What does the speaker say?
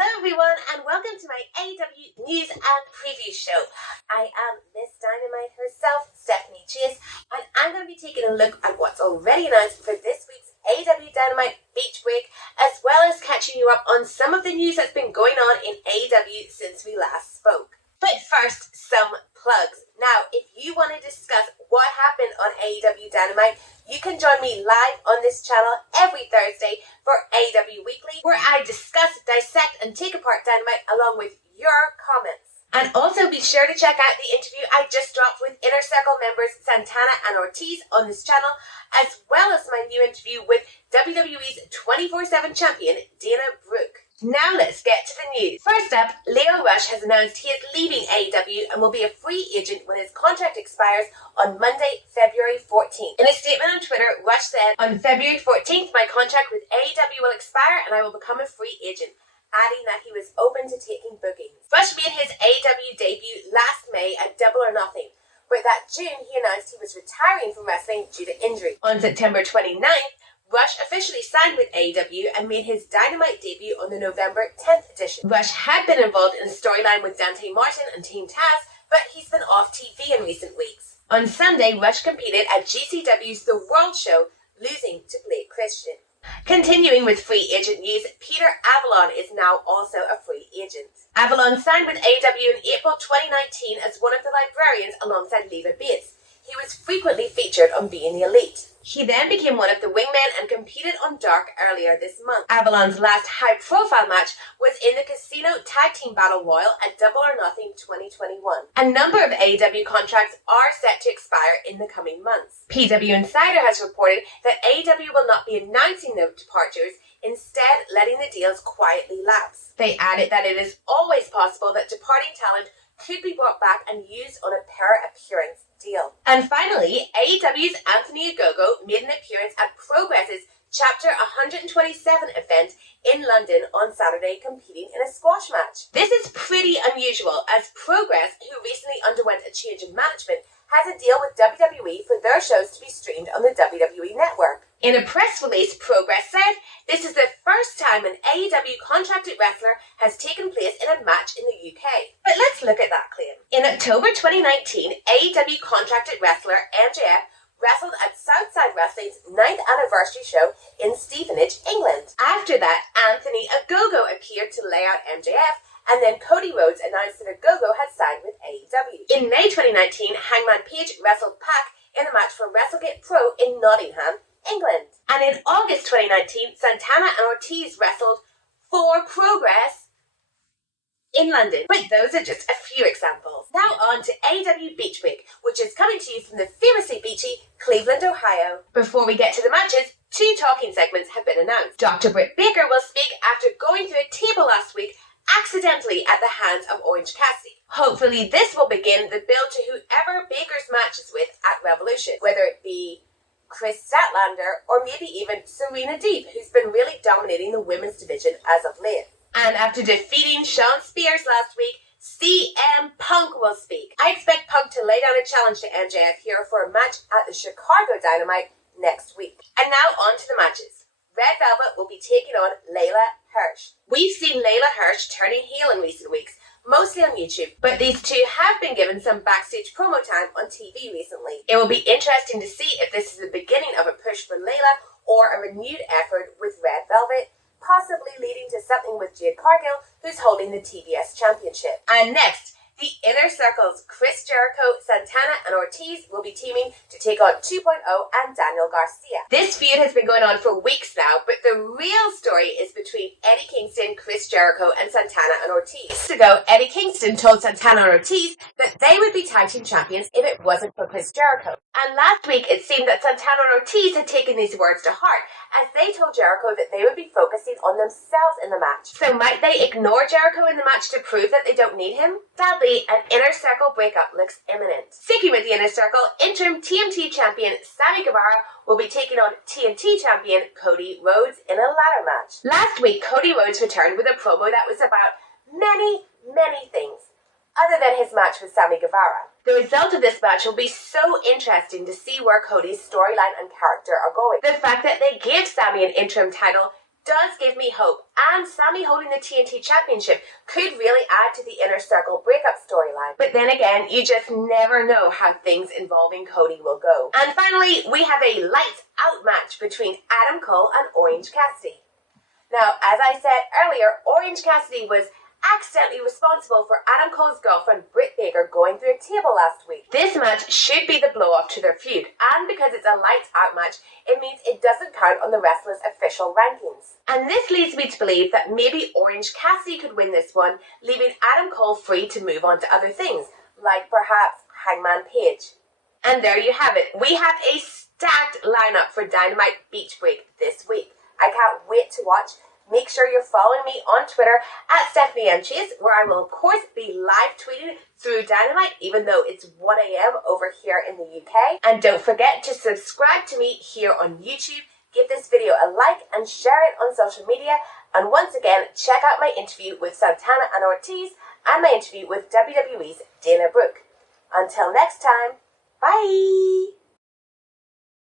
Hello everyone and welcome to my AEW News and Preview Show. I am Miss Dynamite herself, Stephanie Chase, and I'm going to be taking a look at what's already announced for this week's AEW Dynamite Beach Break, as well as catching you up on some of the news that's been going on in AEW since we last spoke. But first, some plugs. Now, if you want to discuss what happened on AEW Dynamite, you can join me live on this channel every Thursday for AEW Weekly, where I discuss, dissect, and take apart Dynamite along with your comments. And also be sure to check out the interview I just dropped with Inner Circle members Santana and Ortiz on this channel, as well as my new interview with WWE's 24/7 champion, Dana Brooke. Now let's get to the news. First up, Lio Rush has announced he is leaving AEW and will be a free agent when his contract expires on Monday, February 14th. In a statement on Twitter, Rush said, "On February 14th, my contract with AEW will expire and I will become a free agent," adding that he was open to taking bookings. Rush made his AEW debut last May at Double or Nothing, but that June he announced he was retiring from wrestling due to injury. On September 29th, Rush officially signed with AEW and made his Dynamite debut on the November 10th edition. Rush had been involved in a storyline with Dante Martin and Team Taz, but he's been off TV in recent weeks. On Sunday, Rush competed at GCW's The World Show, losing to Blake Christian. Continuing with free agent news, Peter Avalon is now also a free agent. Avalon signed with AEW in April 2019 as one of the librarians alongside Leyla Bates. He was frequently featured on Being the Elite. He then became one of the wingmen and competed on Dark earlier this month. Avalon's last high-profile match was in the Casino Tag Team Battle Royal at Double or Nothing 2021. A number of AEW contracts are set to expire in the coming months. PW Insider has reported that AEW will not be announcing their departures, instead letting the deals quietly lapse. They added that it is always possible that departing talent could be brought back and used on a per-appearance deal. And finally, AEW's Anthony Ogogo made an appearance at Progress's Chapter 127 event in London on Saturday, competing in a squash match. This is pretty unusual, as Progress, who recently underwent a change in management, has a deal with WWE for their shows to be streamed on the WWE network. In a press release, Progress said, "This is the first time an AEW contracted wrestler has taken place in a match in the UK." But let's look at that claim. In October 2019, AEW contracted wrestler MJF wrestled at Southside Wrestling's 9th anniversary show in Stevenage, England. After that, Anthony Ogogo appeared to lay out MJF, and then Cody Rhodes announced that Ogogo had signed with AEW. In May 2019, Hangman Page wrestled Pac in a match for WrestleGate Pro in Nottingham, England. And in August 2019, Santana and Ortiz wrestled for Progress in London. But those are just a few examples. Now on to AEW Beach Break, which is coming to you from the famously beachy Cleveland, Ohio. Before we get to the matches, 2 talking segments have been announced. Dr. Britt Baker will speak after going through a table last week accidentally at the hands of Orange Cassidy. Hopefully this will begin the build to whoever Baker's matches with at Revolution, whether it be Chris Statlander or maybe even Serena Deeb, who's been really dominating the women's division as of late. And after defeating Shawn Spears last week, CM Punk will speak. I expect Punk to lay down a challenge to MJF here for a match at the Chicago Dynamite next week. And now on to the matches. Red Velvet will be taking on Leyla Hirsch. We've seen Leyla Hirsch turning heel in recent weeks, mostly on YouTube, but these two have been given some backstage promo time on TV recently. It will be interesting to see if this is the beginning of a push for Leyla or a renewed effort with Red Velvet, possibly leading to something with Jade Cargill, who's holding the TBS Championship. And next, the Inner Circle's Chris Jericho, Santana, and Ortiz will be teaming to take on 2.0 and Daniel Garcia. This feud has been going on for weeks now, but the real story is between Eddie Kingston, Chris Jericho, and Santana and Ortiz. Weeks ago, Eddie Kingston told Santana and Ortiz that they would be tag team champions if it wasn't for Chris Jericho. And last week, it seemed that Santana and Ortiz had taken these words to heart, as they told Jericho that they would be focusing on themselves in the match. So might they ignore Jericho in the match to prove that they don't need him? Sadly, an Inner Circle breakup looks imminent. Sticking with the Inner Circle, Interim TNT Champion Sammy Guevara will be taking on TNT Champion Cody Rhodes in a ladder match. Last week, Cody Rhodes returned with a promo that was about many things, other than his match with Sammy Guevara. The result of this match will be so interesting to see where Cody's storyline and character are going. The fact that they gave Sammy an interim title does give me hope, and Sammy holding the TNT Championship could really add to the Inner Circle breakup storyline. But then again, you just never know how things involving Cody will go. And finally, we have a lights out match between Adam Cole and Orange Cassidy. Now, as I said earlier, Orange Cassidy was accidentally responsible for Adam Cole's girlfriend Britt Baker going through a table last week. This match should be the blow-off to their feud, and because it's a lights-out match, it means it doesn't count on the wrestlers' official rankings. And this leads me to believe that maybe Orange Cassidy could win this one, leaving Adam Cole free to move on to other things, like perhaps Hangman Page. And there you have it. We have a stacked lineup for Dynamite Beach Break this week. I can't wait to watch. Make sure you're following me on Twitter at Stephanie M. Chase, where I will, of course, be live tweeting through Dynamite, even though it's 1 a.m. over here in the UK. And don't forget to subscribe to me here on YouTube, give this video a like, and share it on social media. And once again, check out my interview with Santana and Ortiz, and my interview with WWE's Dana Brooke. Until next time, bye!